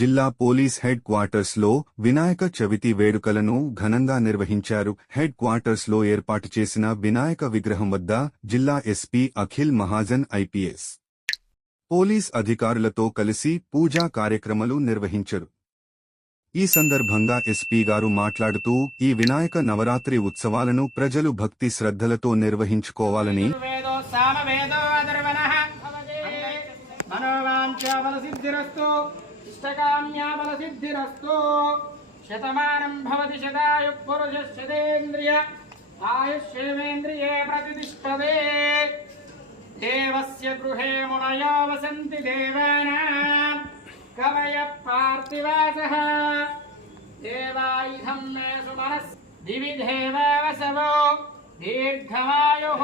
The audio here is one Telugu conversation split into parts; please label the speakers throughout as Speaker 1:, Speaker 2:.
Speaker 1: జిల్లా పోలీస్ హెడ్ క్వార్టర్స్లో వినాయక చవితి వేడుకలను ఘనంగా నిర్వహించారు. హెడ్ క్వార్టర్స్లో ఏర్పాటు చేసిన వినాయక విగ్రహం వద్ద జిల్లా SP Akhil Mahajan IPS. Police అధికారులతో కలిసి పూజా కార్యక్రమాలు నిర్వహించరు. ఈ సందర్భంగా ఎస్పీ గారు మాట్లాడుతూ ఈ వినాయక నవరాత్రి ఉత్సవాలను ప్రజలు భక్తి శ్రద్ధలతో నిర్వహించుకోవాలని
Speaker 2: వేదో సామవేదో అధర్వణః మనోవాంఛాబలసిద్ధిరస్తు శతమానం భవతి శతాయు పురుష శతేంద్రియ ఆయుష్యేంద్రియే ప్రతిష్టదే దేవస్య గృహే మునయో వసంతి దేవానాం. కవయ పార్థివాసః. దేవాయుధం మే సుమనస్ దివి దేవసవో దీర్ఘమాయుః.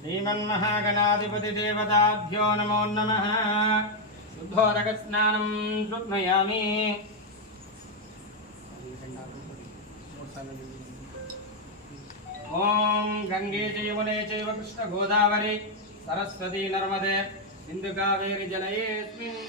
Speaker 2: శ్రీమన్మహాగణాధిపతి దేవతాభ్యో నమో నమ. శుద్ధోదక స్నానం శుద్మయామి ఓం గంగే చ యమునే చైవ కృష్ణ గోదావరి సరస్వతి నర్మదే సింధు కావేరి జలయేస్మిన్